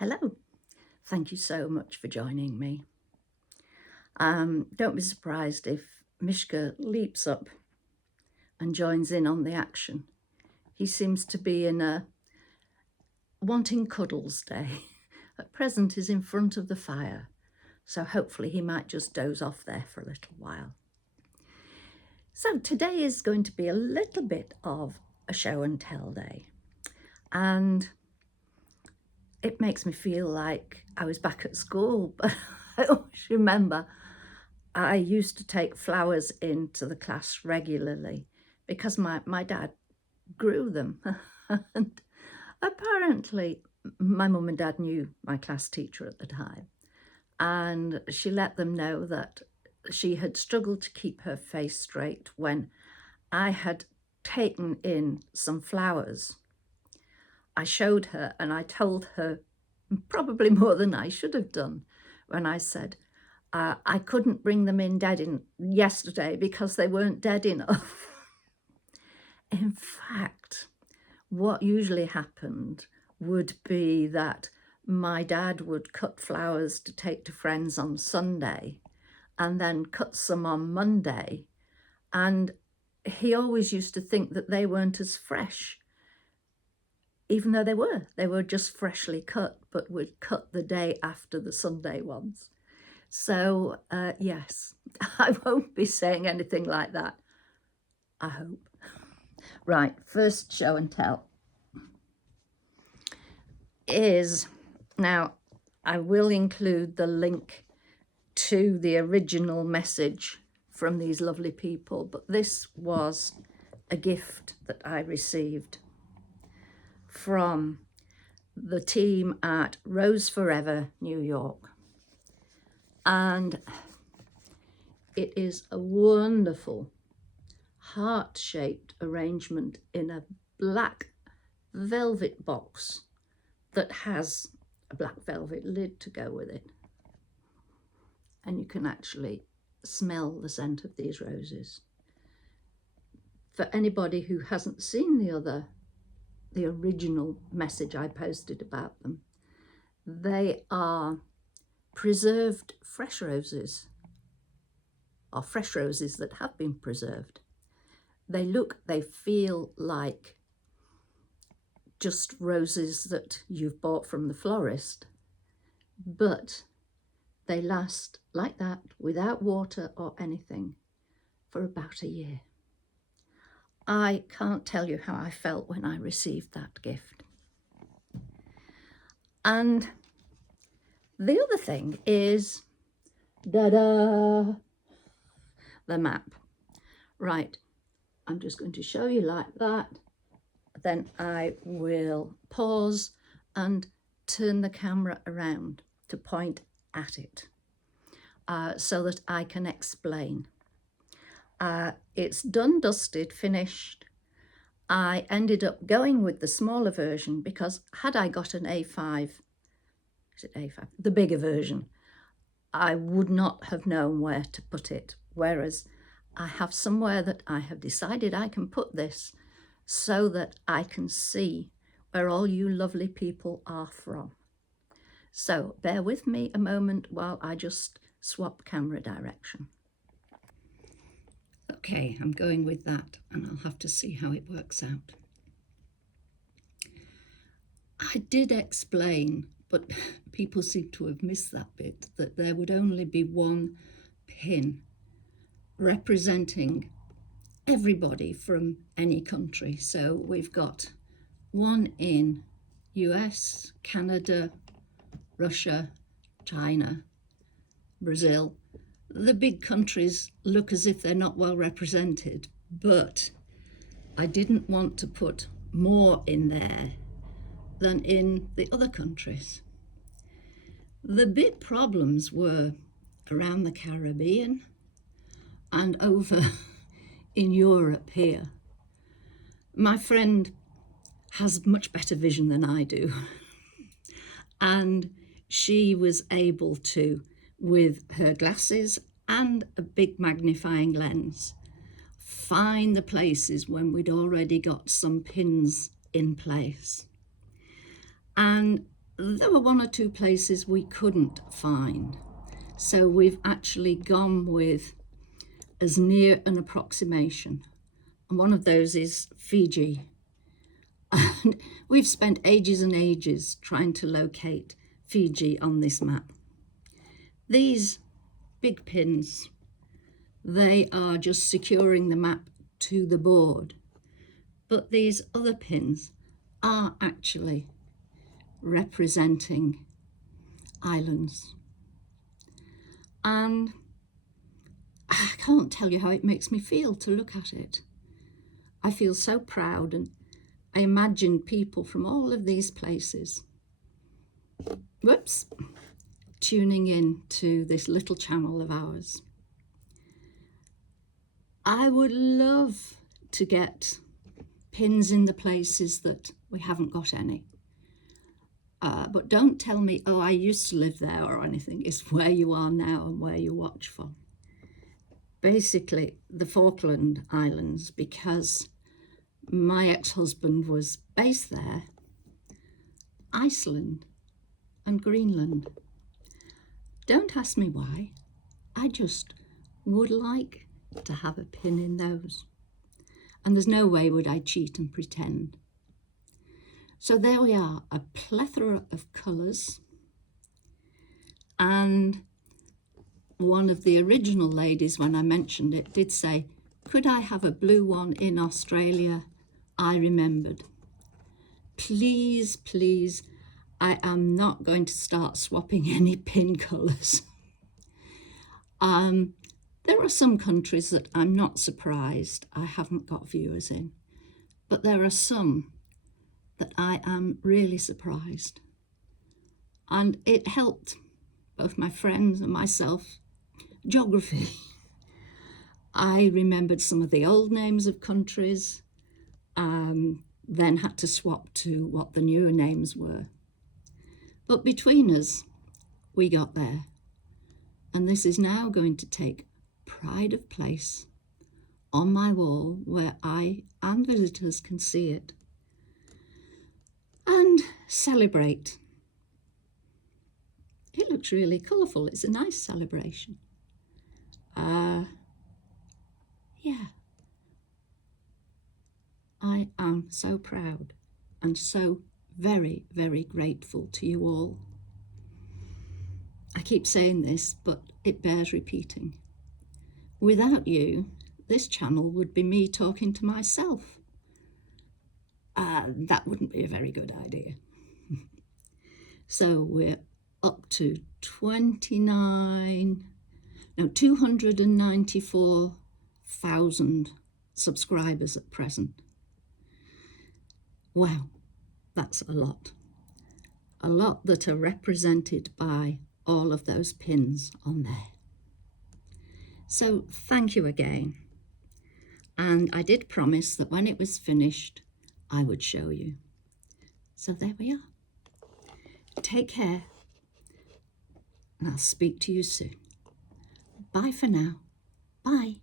Hello, thank you so much for joining me. Don't be surprised if Mishka leaps up and joins in on the action. He seems to be in a wanting cuddles day. At present he's in front of the fire, so hopefully he might just doze off there for a little while. So today is going to be a little bit of a show and tell day, and it makes me feel like I was back at school, but I always remember I used to take flowers into the class regularly because my dad grew them. And apparently my mum and dad knew my class teacher at the time, and she let them know that she had struggled to keep her face straight when I had taken in some flowers. I showed her and I told her probably more than I should have done when I said, I couldn't bring them in yesterday because they weren't dead enough. In fact, what usually happened would be that my dad would cut flowers to take to friends on Sunday and then cut some on Monday. And he always used to think that they weren't as fresh, even though they were just freshly cut, but would cut the day after the Sunday ones. So yes, I won't be saying anything like that, I hope. Right, first show and tell is, now I will include the link to the original message from these lovely people, but this was a gift that I received from the team at Rose Forever, New York. And it is a wonderful heart-shaped arrangement in a black velvet box that has a black velvet lid to go with it. And you can actually smell the scent of these roses. For anybody who hasn't seen the original message I posted about them, they are preserved fresh roses, or fresh roses that have been preserved. They feel like just roses that you've bought from the florist, but they last like that without water or anything for about a year. I can't tell you how I felt when I received that gift. And the other thing is, da-da, the map. Right, I'm just going to show you like that. Then I will pause and turn the camera around to point at it so that I can explain. It's done, dusted, finished. I ended up going with the smaller version because had I got an A5, is it A5? The bigger version, I would not have known where to put it. Whereas I have somewhere that I have decided I can put this so that I can see where all you lovely people are from. So bear with me a moment while I just swap camera direction. Okay, I'm going with that and I'll have to see how it works out. I did explain, but people seem to have missed that bit, that there would only be one pin representing everybody from any country. So we've got one in US, Canada, Russia, China, Brazil. The big countries look as if they're not well represented, but I didn't want to put more in there than in the other countries. The big problems were around the Caribbean and over in Europe here. My friend has much better vision than I do, and she was able to, with her glasses and a big magnifying lens, find the places when we'd already got some pins in place. And There were one or two places we couldn't find. So we've actually gone with as near an approximation. And one of those is Fiji. And we've spent ages and ages trying to locate Fiji on this map. These big pins, they are just securing the map to the board. But these other pins are actually representing islands. And I can't tell you how it makes me feel to look at it. I feel so proud, and I imagine people from all of these places, tuning in to this little channel of ours. I would love to get pins in the places that we haven't got any. But don't tell me, oh, I used to live there or anything. It's where you are now and where you watch from. Basically, the Falkland Islands, because my ex-husband was based there, Iceland and Greenland. Don't ask me why. I just would like to have a pin in those. And there's no way would I cheat and pretend. So there we are, a plethora of colours. And one of the original ladies, when I mentioned it, did say, could I have a blue one in Australia? I remembered. Please, please, I am not going to start swapping any pin colours. There are some countries that I'm not surprised I haven't got viewers in, but there are some that I am really surprised. And it helped both my friends and myself. Geography. I remembered some of the old names of countries, then had to swap to what the newer names were. But between us, we got there. And this is now going to take pride of place on my wall where I and visitors can see it and celebrate. It looks really colourful. It's a nice celebration. Yeah. I am so proud and so very, very grateful to you all. I keep saying this, but it bears repeating. Without you, this channel would be me talking to myself. That wouldn't be a very good idea. So we're up to 294,000 subscribers at present. Wow, that's a lot. A lot that are represented by all of those pins on there. So thank you again. And I did promise that when it was finished, I would show you. So there we are. Take care. And I'll speak to you soon. Bye for now. Bye.